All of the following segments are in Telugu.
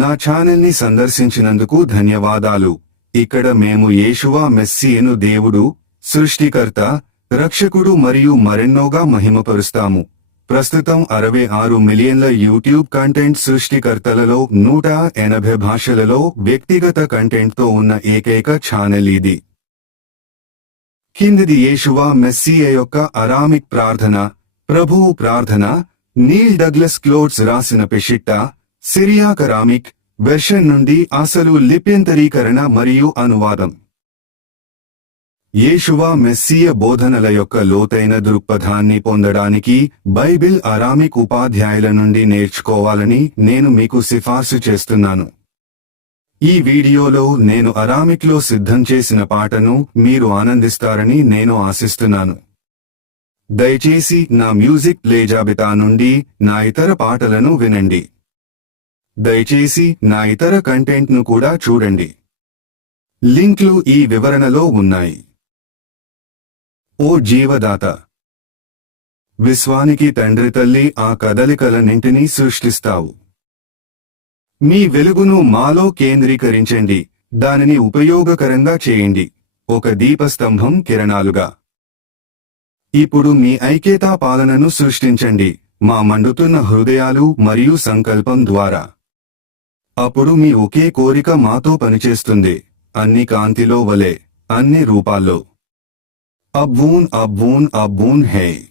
నా ఛానల్ని సందర్శించినందుకు ధన్యవాదాలు. ఇక్కడ మేము యేషువా మెస్సియను దేవుడు సృష్టికర్త రక్షకుడు మరియు మరెన్నోగా మహిమపరుస్తాము. ప్రస్తుతం అరవై ఆరు మిలియన్ల యూట్యూబ్ కంటెంట్ సృష్టికర్తలలో నూట ఎనభై భాషలలో వ్యక్తిగత కంటెంట్తో ఉన్న ఏకైక ఛానల్ ఇది. కిందిది యేషువా మెస్సియ యొక్క అరామిక్ ప్రార్థన ప్రభువు ప్రార్థన నీల్ డగ్లస్ క్లోట్స్ రాసిన పెషిట్టా సిరియాకరామిక్ వెర్షన్ నుండి అసలు లిప్యంతరీకరణ మరియు అనువాదం. యేషువా మెస్సియ బోధనల యొక్క లోతైన దృక్పథాన్ని పొందడానికి బైబిల్ అరామిక్ ఉపాధ్యాయుల నుండి నేర్చుకోవాలని నేను మీకు సిఫార్సు చేస్తున్నాను. ఈ వీడియోలో నేను అరామిక్లో సిద్ధం చేసిన పాటను మీరు ఆనందిస్తారని నేను ఆశిస్తున్నాను. దయచేసి నా మ్యూజిక్ ప్లే జాబితా నుండి నా ఇతర పాటలను వినండి. దయచేసి నా ఇతర కంటెంట్ను కూడా చూడండి. లింక్లు ఈ వివరణలో ఉన్నాయి. ఓ జీవదాత! విశ్వానికి తండ్రి తల్లి ఆ కదలికలన్నింటినీ సృష్టిస్తావు. మీ వెలుగును మాలో కేంద్రీకరించండి. దానిని ఉపయోగకరంగా చేయండి. ఒక దీపస్తంభం కిరణాలుగా. ఇప్పుడు మీ ఐక్యతా పాలనను సృష్టించండి. మా మండుతున్న హృదయాలు మరియు సంకల్పం ద్వారా. అప్పుడు మీ ఒకే కోరిక మాతో పనిచేస్తుంది. అన్ని కాంతిలో వలె అన్ని రూపాల్లో. అబ్బూన్ అబ్బూన్ అబ్బూన్ హే.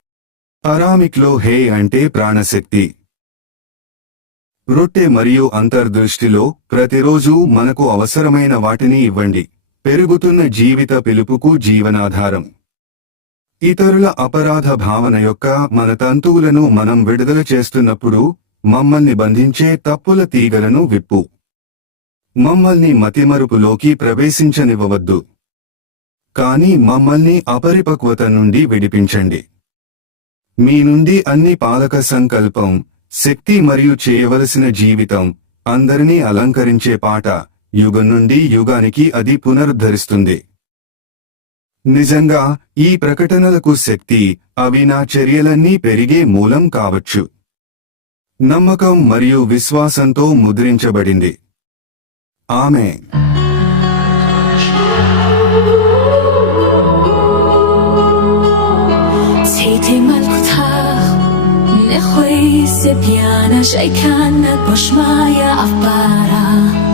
అరామిక్లో హే అంటే ప్రాణశక్తి. రొట్టె మరియు అంతర్దృష్టిలో ప్రతిరోజూ మనకు అవసరమైన వాటిని ఇవ్వండి. పెరుగుతున్న జీవిత పిలుపుకు జీవనాధారం. ఇతరుల అపరాధ భావన యొక్క మన తంతువులను మనం విడుదల చేస్తున్నప్పుడు మమ్మల్ని బంధించే తప్పుల తీగలను విప్పు. మమ్మల్ని మతిమరుపులోకి ప్రవేశించనివ్వవద్దు. కాని మమ్మల్ని అపరిపక్వత నుండి విడిపించండి. మీ నుండి అన్ని పాలక సంకల్పం శక్తి మరియు చేయవలసిన జీవితం అందరినీ అలంకరించే పాట యుగం నుండి యుగానికి అది పునరుద్ధరిస్తుంది. నిజంగా ఈ ప్రకటనలకు శక్తి అవి నా చర్యలన్నీ పెరిగే మూలం కావచ్చు. నమ్మకం మరియు విశ్వాసంతో ముద్రించబడింది ఆమె نخوي سبيانا شي كانت مش معي أخبارها